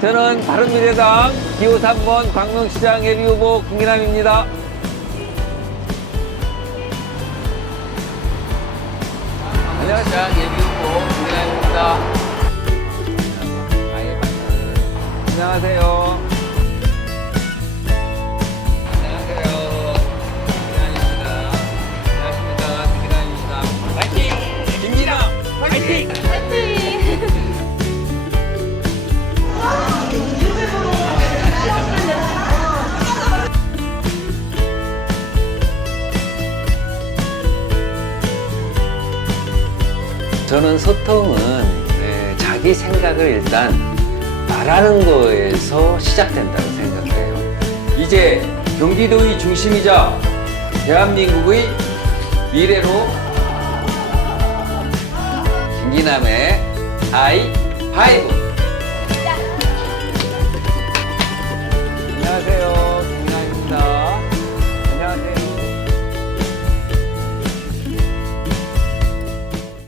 저는 바른미래당 기호 3번 광명시장 예비 후보 김기남입니다. 안녕하세요. 예비 후보 김기남입니다. 아예 안녕하세요. 안녕하세요. 저는 소통은 네, 자기 생각을 일단 말하는 거에서 시작된다고 생각해요. 이제 경기도의 중심이자 대한민국의 미래로 김기남의 아이 파이브